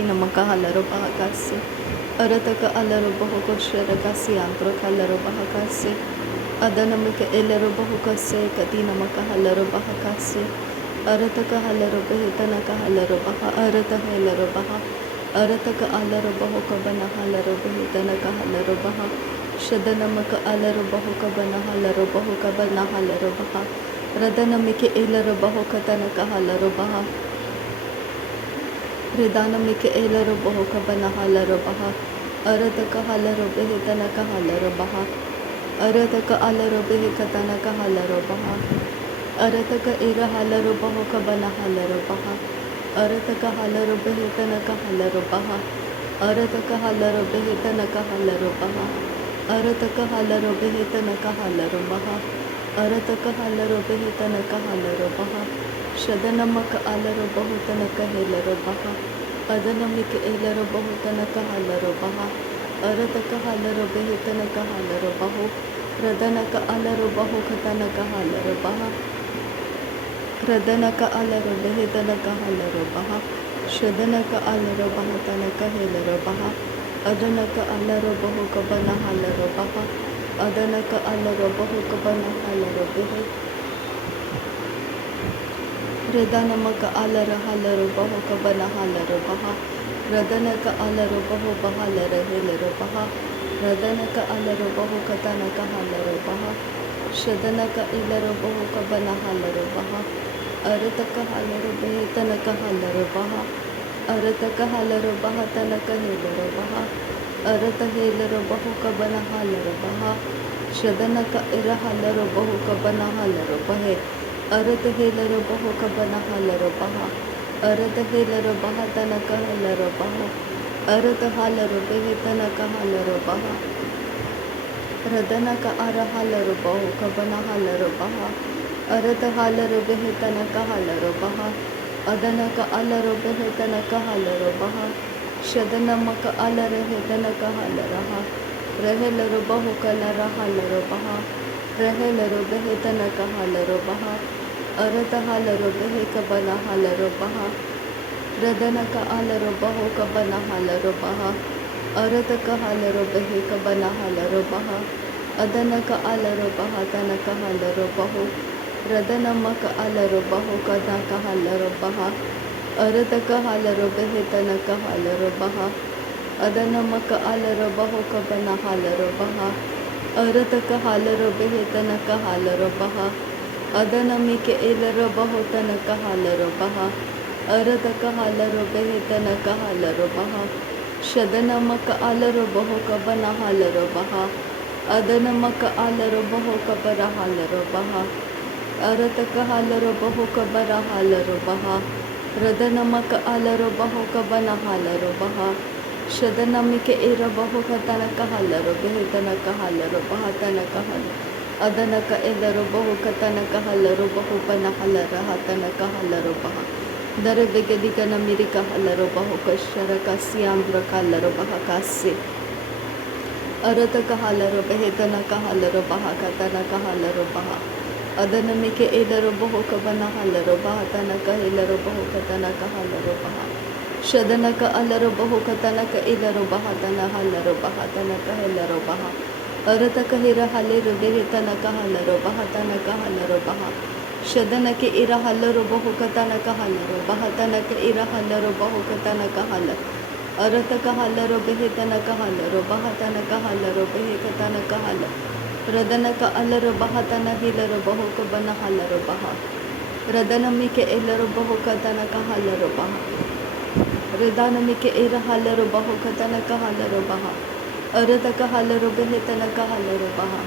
kati namaka halaro bahakase. Arataka alaro bahokoshere kasi antro kalaro bahakase. Adanamika elero bahokase kati namaka halaro bahakase. Arataka halaro behetanaka halaro baha arata halaro baha. Arataka alaro bahokabana halaro behetanaka halaro baha. Shadanamaka alaro bahokabana halaro bahokabana halaro baha. Radanamike elero bahokatanaka halaro baha. Ridanamike elero bahokabana halaro baha. Arataka halaro behetanaka halaro baha. Arataka alaro behekatanaka halaro baha. Arataka ira halaro bahokabana halaro baha. Arataka halaro behetanaka halaro baha. Arataka halaro behetanaka halaro baha. Arataka halaro behetanaka halaro baha. Arataka halaro behetanaka halaro baha. Shadanamaka alaro bahotanaka helaro baha. Adanamika elaro bahotanaka halaro baha. Arataka halaro behetanaka halaro baho. Radanaka alaro bahokatanaka halaro baha. Radanaka alaro behetanaka halaro baha. Shadanaka alaro bahotanaka helaro baha. Adanaka alaro bahokabana halaro baha. Adanaka alaro bahokabana halaro behe. Redanamaka alara halaro bahokabana halaro baha. Radanaka alaro baho bahalaro helaro baha. Radanaka alaro bahokatanaka halaro baha. Shadanaka ilaro bahokabana halaro baha. Arataka halaro behetanaka halaro baha. Arataka halaro bahatanaka helaro baha. Arata helaro bahokabana halaro baha. Shadanaka ira halaro bahokabana halaro bahe. Arata helaro bahokabana halaro baha. Arata helaro bahatanaka halaro baha. Arata halaro behetanaka halaro baha. Radanaka ara halaro bahokabana halaro baha. Arata halaro behetanaka halaro baha. Adanaka alaro behetanaka halaro baha. Shadanamaka alaro hetanaka halaraha. Rehelaro bahokalara halaro baha. Rehelaro behetanaka halaro baha. Arata halaro behekabana halaro baha. Radanaka alaro bahokabana halaro baha. Arataka halaro behekabana halaro baha. Adanaka alaro bahatanaka halaro baho. Radanamaka alaro bahokanaka halaro baha. Arataka halaro behetanaka halaro baha. Adanamaka alaro bahokabana halaro baha. Arataka halaro behetanaka halaro baha. Adanamike elaro bahotanaka halaro baha. Arataka halaro behetanaka halaro baha. Shadanamaka alaro bahokabana halaro baha. Adanamaka alaro bahokabara halaro baha. Arataka halaro bahokabara halaro baha. Radanamaka alaro bahokabana halaro baha. Shadanamike era bahokatanaka halaro behetanaka halaro bahatanaka halaro. Adanaka elaro bahokatanaka halaro bahobana halara hatanaka halaro baha. Darebegedika namirika halaro bahokasharaka siambra halaro bahakase. Arataka halaro behetanaka halaro bahakatanaka halaro baha. Adanamike elaro bahokabana halaro bahatanaka elaro bahokatanaka halaro baha. Shadanaka alaro bahokatanaka elaro bahatana halaro bahatanaka elaro baha. Arataka hira halero behetanaka halaro bahatanaka halaro baha. Shadanake ira halaro bahokatanaka halaro bahatanaka ira halaro bahokatanaka halaro. Arataka halaro behetanaka halaro bahatanaka halaro behekatanaka halaro. Radanaka alaro bahatana hilaro bahokabana halaro baha. Radanamike elaro bahokatanaka halaro baha. Radanamike ira halaro bahokatanaka halaro baha. Arataka halaro behetanaka halaro baha.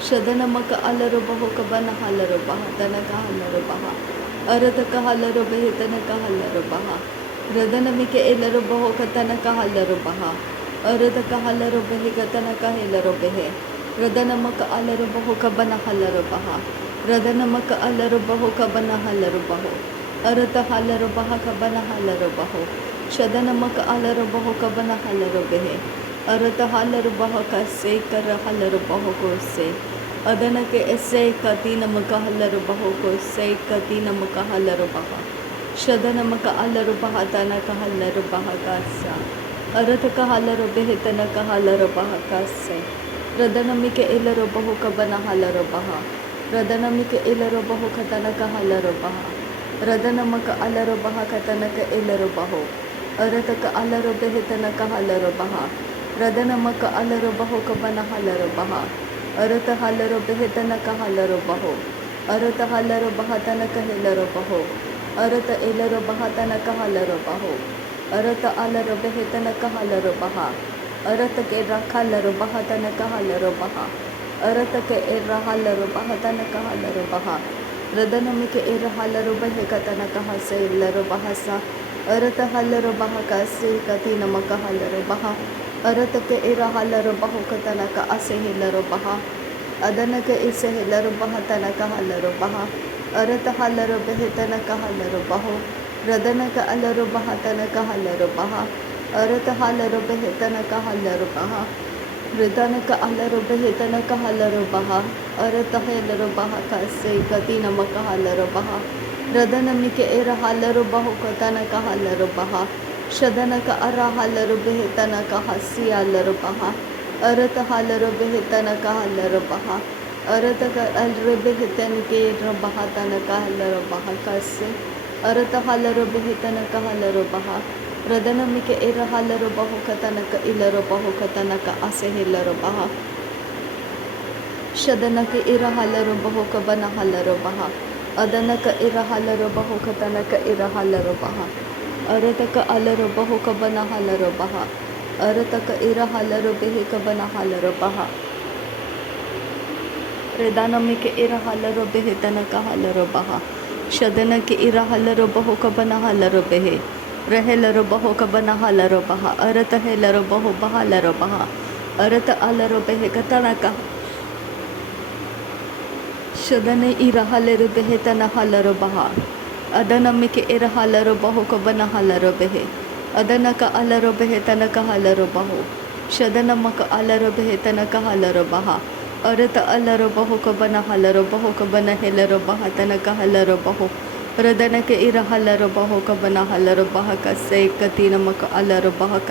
Shadanamaka alaro bahokabana halaro baha tanaka halaro baha. Arataka halaro behetanaka halaro baha. Radanamike elaro bahokatanaka halaro baha. Arataka halaro behekatanaka helaro behe. Radanamaka alaro bahokabana halaro baha. Radanamaka alaro bahokabana halaro baho. Arata halaro bahakabana halaro baho. Shadanamaka alaro bahokabana halaro behe. Arata halaro bahakase kara halaro bahokose. Adanake ese katina maka halaro bahokose katina maka halaro baha. ಶದನಮಕ ಅಲ್ಲರು ಬಹತನಕ ಹಲ್ಲರು ಬಹಕಾಸ ಅರತಕ ಹಲ್ಲರು ಬೆಹತನಕ ಹಲ್ಲರು ಬಹಕಾಸೆ ರದನಮಿಕೆ ಎಲ್ಲರು ಬಹುಕಬನ ಹಲ್ಲರು ಬಹ ರದನಮಿಕೆ ಎಲ್ಲರು ಬಹುಕತನಕ ಹಲ್ಲರು ಬಹ ರದನಮಕ ಅಲ್ಲರು ಬಹಕತನಕ ಎಲ್ಲರು ಬಹು ಅರತಕ ಅಲ್ಲರು ಬೆಹತನಕ ಹಲ್ಲರು ಬಹ ರದನಮಕ ಅಲ್ಲರು ಬಹುಕಬನ ಹಲ್ಲರು ಬಹ ಅರತ ಹಲ್ಲರು ಬೆಹತನಕ ಹಲ್ಲರು ಬಹು ಅರತ ಹಲ್ಲರು ಬಹತನಕ ಹೆಲ್ಲರು ಬಹು ಅರತ ಎಲ್ಲರು ಬಹತನಕ ಹಲ್ಲರು ಬಹು ಅರತ ಅಲ್ಲರು ಬೆಹತನಕ ಹಲ್ಲರು ಬಹ ಅರತಕ್ಕೆ ರಖಲ್ಲರು ಬಹತನಕ ಹಲ್ಲರು ಬಹ ಅರತಕ್ಕೆ ಎರ್ರ ಹಲ್ಲರು ಬಹತನಕ ಹಲ್ಲರು ಬಹ ರದನಮಿಕೆ ಎರ್ರ ಹಲ್ಲರು ಬಹಕತನಕ ಹಸ ಎಲ್ಲರು ಬಹಸ ಅರತ ಹಲ್ಲರು ಬಹಕಸಿ ಕತಿ ನಮಕ ಹಲ್ಲರು ಬಹ ಅರತಕ್ಕೆ ಎರ ಹಲ್ಲರು ಬಹುಕತನಕ ಅಸೆ ಹೆಲ್ಲರು ಬಹ ಅದನಕ ಇಸೆ ಹೆಲ್ಲರು ಬಹತನಕ ಹಲ್ಲರು ಬಹ ಅರತ ಹಲ್ಲರು ಬೆಹತನಕ ಹಲ್ಲರು ಬಹು ರದನಕ ಅಲ್ಲರು ಬಹತನಕ ಹಲ್ಲರು ಬಹ ಅರತ ಹಲ್ಲರು ಬೆಹತನಕ ಹಲ್ಲರು ಬಹ ಋತನಕ ಅಲ್ಲರು ಬೆಹತನಕ ಹಲ್ಲರು ಬಹ ಅರತ ಹೆಲ್ಲರು ಬಹ ಕಸೆ ಕತಿ ನಮಕ ಹಲ್ಲರು ಬಹ ರದನಮಿಕೆ ಎರ ಹಲ್ಲರು ಬಹುಕತನಕ ಹಲ್ಲರು ಬಹ ಶದನಕ ಅರ ಹಲ್ಲರು ಬೆಹತನಕ ಹಸಿ ಹಲ್ಲರು ಬಹ ಅರತ ಹಲ್ಲರು ಬೆಹತನಕ ಹಲ್ಲರು ಬಹ ಅರತಕ ಅಲ್ರು ಬೆಹತನಿಕೆ ಎರ ಬಹತನಕ ಹಲ್ಲರು ಬಹ ಕಸೆ ಅರತ ಹಲ್ಲರು ಬೆಹತನಕ ಹಲ್ಲರು ಬಹ ರದನಮಿಕೆ ಎರ ಹಲ್ಲರು ಬಹುಕತನಕ ಇಲ್ಲರು ಬಹುಕತನಕ ಅಸೆ ಹೆಲ್ಲರು ಬಹ ಶದನಕ ಇರ ಹಲ್ಲರು ಬಹುಕಬನ ಹಲ್ಲರು ಬಹ ಅದನಕ ಇರ ಹಲ್ಲರು ಬಹುಕತನಕ ಇರ ಹಲ್ಲರು ಬಹ ಅರತಕ ಅಲ್ಲರು ಬಹುಕಬನ ಹಲ್ಲರು ಬಹ ಅರತಕ ಇರ ಹಲ್ಲರು ಬೆಹಿಕಬನ ಹಲ್ಲರು ಬಹ ರೆದಾನಮಿಕೆ ಇರ ಹಲ್ಲರು ಬೆಹತನಕ ಹಲ್ಲರು ಬಹ ಶದನಕ್ಕೆ ಇರ ಹಲ್ಲರು ಬಹುಕಬನ ಹಲ್ಲರು ಬೆಹೆ ರಹೆಲರು ಬಹುಕಬನ ಹಲ್ಲರು ಬಹ ಅರತ ಹೆಲ್ಲರು ಬಹು ಬಹಲರು ಬಹ ಅರತ ಅಲ್ಲರು ಬೆಹಕತನಕ ಶದನೆ ಇರ ಹಲ್ಲರು ಬೆಹತನ ಹಲ್ಲರು ಬಹ ಅದನಮಿಕೆ ಇರ ಹಲ್ಲರು ಬಹುಕಬನ ಹಲ್ಲರು ಬೆಹೆ ಅದನಕ ಅಲ್ಲರು ಬೆಹತನಕ ಹಲ್ಲರು ಬಹು ಶದನಮಕ ಅಲ್ಲರು ಬೆಹತನಕ ಹಲ್ಲರು ಬಹ ಅರತ ಅಲ್ಲರು ಬಹುಕಬನ ಹಲ್ಲರು ಬಹುಕಬನ ಹೆಲ್ಲರು ಬಹತನಕ ಹಲ್ಲರು ಬಹು ರದನಕೆ ಇರ ಹಲ್ಲರು ಬಹುಕಬನ ಹಲ್ಲರು ಬಹಕ ಸೇ ಕತಿ ನಮಕ ಅಲ್ಲರು ಬಹಕ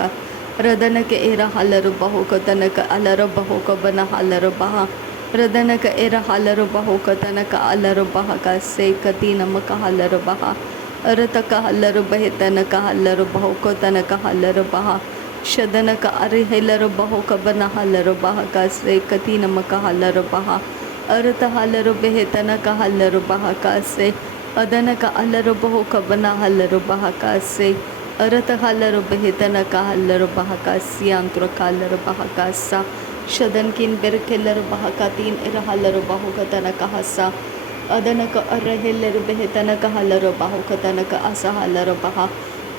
ರದನಕೆ ಇರ ಹಲ್ಲರು ಬಹುಕತನಕ ಅಲ್ಲರು ಬಹುಕಬನ ಹಲ್ಲರು ಬಹ ರದನಕ ಇರ ಹಲ್ಲರು ಬಹುಕತನಕ ಅಲ್ಲರು ಬಹಕ ಸೇ ಕತಿ ನಮಕ ಹಲ್ಲರು ಬಹ ಅರತಕ ಹಲ್ಲರು ಬೆಹತನಕ ಹಲ್ಲರು ಬಹುಕತನಕ ಹಲ್ಲರು ಬಹ ಶದನಕ ಅರಿ ಹೆಲ್ಲರು ಬಹುಕಬನ ಹಲ್ಲರು ಬಹಕ ಸೇ ಕತಿ ನಮಕ ಹಲ್ಲರು ಬಹ ಅರತ ಹಲ್ಲರು ಬೆಹತನಕ ಹಲ್ಲರು ಬಹಕ ಸೇ ಅದನಕ ಅಲ್ಲರು ಬಹುಕಬನ ಹಲ್ಲರು ಬಹಕ ಸೇ ಅರತ ಹಲ್ಲರು ಬೆಹತನಕ ಹಲ್ಲರು ಬಹಕ ಸಿಯಾಂತುರಕ ಹಲ್ಲರು ಬಹಕ ಸ ಶದನ್ಕಿನ್ ಬೆರಕೆಲ್ಲರು ಬಹಕ ತೀನ್ ಇರ ಹಲ್ಲರು ಬಹುಕತನಕ ಹಸ ಅದನಕ ಅರ ಹೆಲ್ಲರು ಬೆಹತನಕ ಹಲ್ಲರು ಬಹುಕತನಕ ಅಸ ಹಲ್ಲರು ಬಹ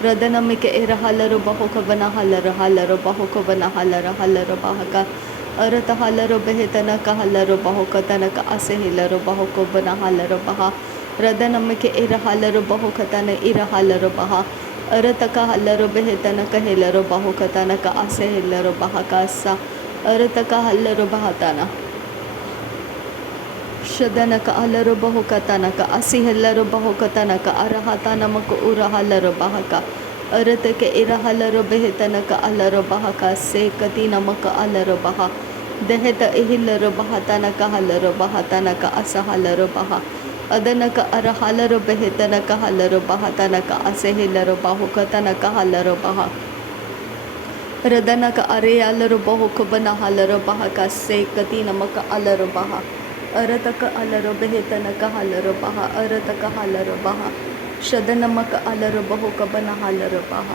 ರದನಮಿಕೆ ಇರ ಹಲ್ಲರು ಬಹುಕಬನ ಹಲ್ಲರು ಹಲ್ಲರು ಬಹುಕಬನ ಹಲ್ಲರು ಹಲ್ಲರು ಬಹಕ ಅರತ ಹಲ್ಲರು ಬೆಹತನಕ ಹಲ್ಲರು ಬಹುಕತನಕ ಅಸೆ ಹಿಲ್ಲರು ಬಹುಕಬನ ಹಲ್ಲರು ಬಹ ರದನಮಿಕೆ ಇರ ಹಲ್ಲರು ಬಹುಕತನ ಇರ ಹಲ್ಲರು ಬಹ ಅರತಕ ಹಲ್ಲರು ಬೆಹತನಕ ಹೆಲ್ಲರು ಬಹುಕತನಕ ಅಸೆ ಹಿಲ್ಲರು ಬಹಕ ಸ ಅರತಕ ಹಲ್ಲರು ಬಹತನ ಶದನಕ ಅಲ್ಲರು ಬಹುಕತನಕ ಅಸಿ ಹೆಲ್ಲರು ಬಹುಕತನಕ ಅರಹತ ನಮಕ ಉರ ಹಲ್ಲರು ಬಹಕ ಅರತಕೆ ಇರ ಹಲ್ಲರು ಬೆಹತನಕ ಅಲ್ಲರು ಬಹಕ ಸೇ ಕತಿ ನಮಕ ಅಲ್ಲರು ಬಹ ದೆಹತ ಇಹಿಲ್ಲರು ಬಹತನಕ ಹಲ್ಲರು ಬಹತನಕ ಅಸ ಹಲ್ಲರು ಬಹ ಅದನಕ ಅರ ಹಲ್ಲರು ಬೆಹತನಕ ಹಲ್ಲರು ಬಹತನಕ ಅಸೆ ಹಿಲ್ಲರು ಬಹುಕತನಕ ಹಲ್ಲರು ಬಹ ರದನಕ ಅರೆ ಅಲ್ಲರು ಬಹುಕಬನ ಹಲ್ಲರು ಬಹಕ ಸೇ ಕತಿ ನಮಕ ಅಲ್ಲರು ಬಹ ಅರತಕ ಅಲ್ಲರು ಬೆಹತನಕ ಹಲ್ಲರು ಬಹ ಅರತಕ ಹಲ್ಲರು ಬಹ ಶದನಮಕ ಅಲ್ಲರು ಬಹುಕಬನ ಹಲ್ಲರು ಬಹ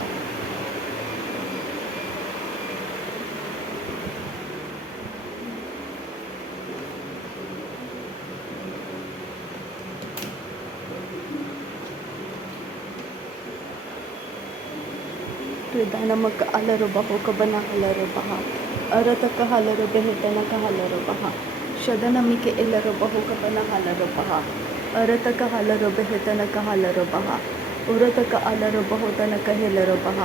ರಿದಾನಮಕ ಅಲ್ಲರು ಬಹುಕಬನ ಹಲ್ಲರು ಬಹ ಅರತಕ ಹಲ್ಲರು ಬೆಹತನಕ ಹಲ್ಲರು ಬಹ ಶದನಮಿಕೆ ಎಲ್ಲರು ಬಹುಕಬನ ಹಲ್ಲರು ಬಹ ಅರತಕ ಹಲ್ಲರು ಬೆಹತನಕ ಹಲ್ಲರು ಬಹ ಉರತಕ ಅಲ್ಲರು ಬಹುತನಕ ಹೆಲ್ಲರು ಬಹ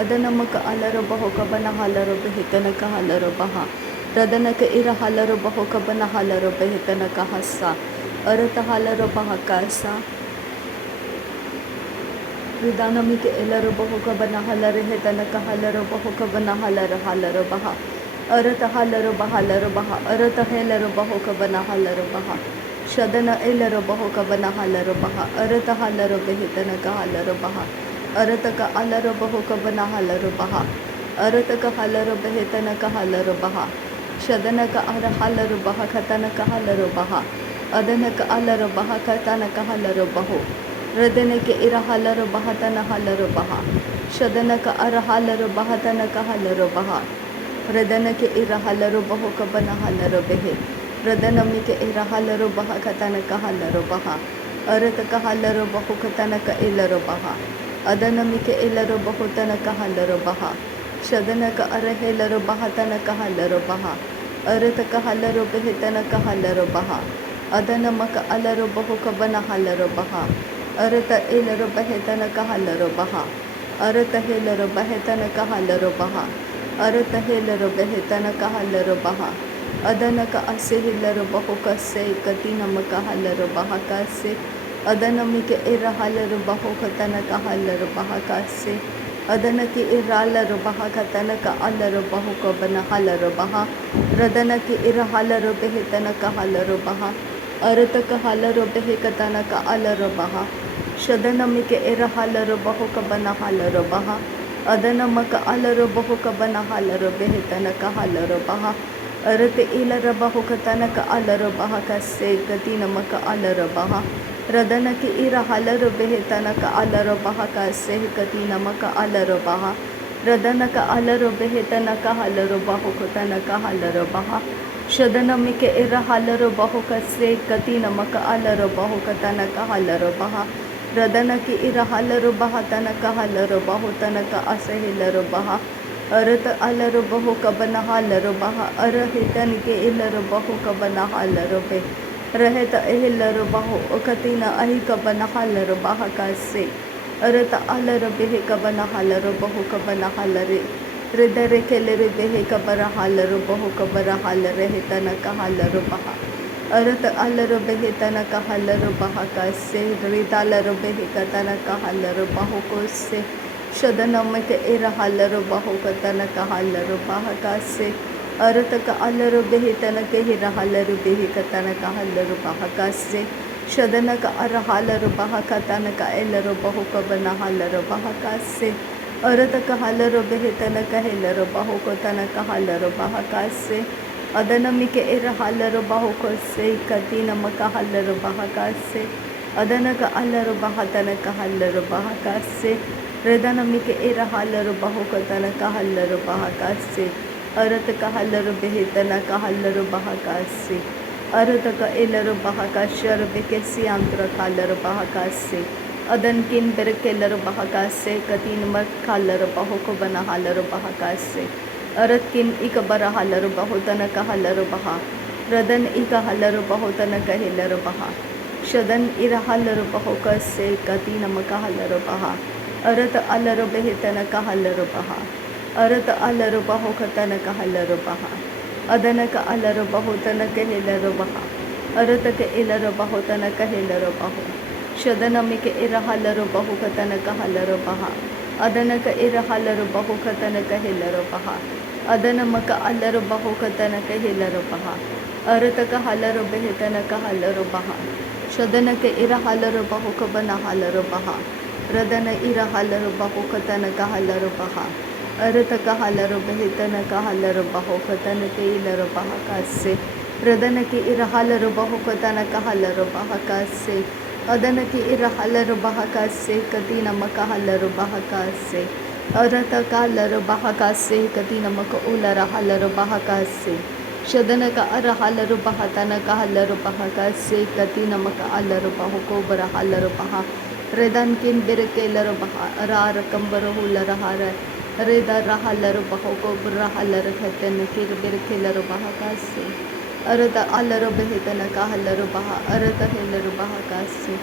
ಅದನಮಕ ಅಲ್ಲರು ಬಹುಕಬನ ಹಲ್ಲರು ಬೆಹತನಕ ಹಲ್ಲರು ಬಹ ರದನಕ ಇರ ಹಲ್ಲರು ಬಹುಕಬನ ಹಲ್ಲರು ಬೆಹತನಕ ಹಸ್ಸ ಅರತ ಹಲ್ಲರು ಬಹಕ ಸ Ridanamike elaro bohoka bana halare hetanaka halaro bohoka bana halaro baha. Arata halaro baha. Arata helaro bohoka bana halaro baha. Shadana elaro bohoka bana halaro baha. Arata halaro behetanaka halaro baha. Arataka alaro bohoka bana halaro baha. Arataka halaro behetanaka halaro baha. Shadanaka ara halaro baha katanaka halaro baha. Adanaka alaro baha katanaka halaro baho. Radanake ira halaro bahatana halaro baha. Shadanaka ara halaro bahatanaka halaro baha. Radanake ira halaro baho kabana halaro behe. Radanamike ira halaro baha katanaka halaro baha. Arataka halaro baho katanaka ilaro baha. Adanamike ilaro baho tanaka halaro baha. Shadanaka ara helaro bahatanaka halaro baha. Arataka halaro behe tanaka halaro baha. Adanamaka alaro baho kabana halaro baha. Arata elaro bahetanaka halaro baha. Arata helaro bahetanaka halaro baha. Arata helaro bahetanaka halaro baha. Adanaka ase helaro baho kase katina maka halaro baha kase. Adanamike ira halaro baho katanaka halaro baha kase. Adanaki iralaro baha katanaka alaro baho kabana halaro baha. Radanaki ira halaro bahetanaka halaro baha. Arataka halaro behe katanaka alaro baha. Shadanamike era halaro baho kabana halaro baha. Adanamaka alaro baho kabana halaro behe tanaka halaro baha. Arate ilara baho katanaka alaro baha kase katina maka alaro baha. Radanaki ira halaro behe tanaka alaro baha kase katina maka alaro baha. Radanaka alaro behe tanaka halaro baho katanaka halaro baha. Shadanamike ira halaro baho kase katina maka alaro baho katanaka halaro baha. Radanaki ira halaro baha tanaka halaro baho tanaka asahilaro baha. Arata alaro baho kabana halaro baha. Arahitanike ilaro baho kabana halaro be. Raheta ehilaro baho okatina ahi kabana halaro baha kase. Arata alaro behe kabana halaro baho kabana halare. Ridare kelere behe kabara halaro baho kabara halare hitanaka halaro baha. Arata alaro behe tanaka halaro baha kase. Ridalaro behe katanaka halaro baho kose. Shadanamake ira halaro baho katanaka halaro baha kase. Arataka alaro behe tanaka hira halaro behe katanaka halaro baha kase. Shadanaka ara halaro baha katanaka elaro baho kabana halaro baha kase. Arataka halaro behe tanaka helaro baho katanaka halaro baha kase. Adanamike ira halaro baho kose katina maka halaro baha kase. Adanaka alaro baha tanaka halaro baha kase. Redanamike ira halaro baho katanaka halaro baha kase. Arataka halaro behe tanaka halaro baha kase. Arataka elaro baha kashar bekesi antra halaro baha kase. Adankin berkelaro baha kase katin mak halaro baho ko bana halaro baha kase. Aratkin ikabara halaro baho tanaka halaro baha. Radan ika halaro baho tanaka helaro baha. Shadan ira halaro baho kase katina maka halaro baha. Arata alaro behe tanaka halaro baha. Arata alaro baho katanaka halaro baha. Adanaka alaro baho tanaka helaro baha. Arataka elaro baho tanaka helaro baho. Shadanamike ira halaro baho katanaka halaro baha. Adanaka ira halaro baho katanaka helaro baha. Adanamaka alaro baho katanaka helaro baha. Arataka halaro behe tanaka halaro baha. Shadanaka ira halaro baho kabana halaro baha. Radana ira halaro baho katanaka halaro baha. Arataka halaro behe tanaka halaro baho katanaka ilaro baha kase. Radanaki ira halaro baho katanaka halaro baha kase. Adanaki ira halaro baha kase katina maka halaro baha kase. Arataka halaro baha kase katina maka ulara halaro baha kase. Shadanaka ara halaro baha tanaka halaro baha kase katina maka alaro baho kobara halaro baha. Redankin berekelaro baha ara kambaro hulara hara. Reda rahalaro baho kobara halaro khatanaki berekelaro baha kase. Arata alaro behetanaka halaro baha. Arata helaro baha kase.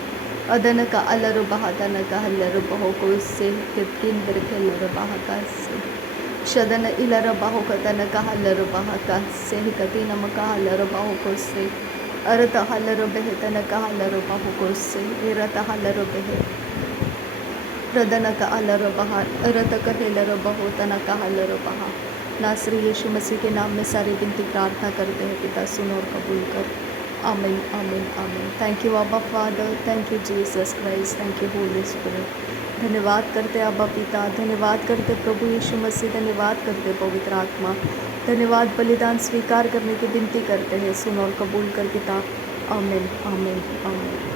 Adanaka alaro baha tanaka halaro baho kose kitkin berekelaro baha kase. Shadana ilara baho katanaka halaro baha kase katina maka halaro baho kose. Arata halaro behe tanaka halaro baho kose. Irata halaro behe. रदन का अलर बहा रत कहेलर बहुतन का huller बहा। नासरी यीशु मसीह के नाम में सारी विनती प्रार्थना करते हैं पिता, सुनो और कबूल कर। आमीन आमीन आमीन। थैंक यू अब्बा father, thank you Jesus Christ, thank you Holi spirit. धन्यवाद करते अब्बा पिता, धन्यवाद करते प्रभु यीशु मसीह, धन्यवाद करते पवित्र आत्मा, धन्यवाद बलिदान स्वीकार करने की विनती करते हैं, सुनो और कबूल कर पिता। आमीन आमीन आमीन।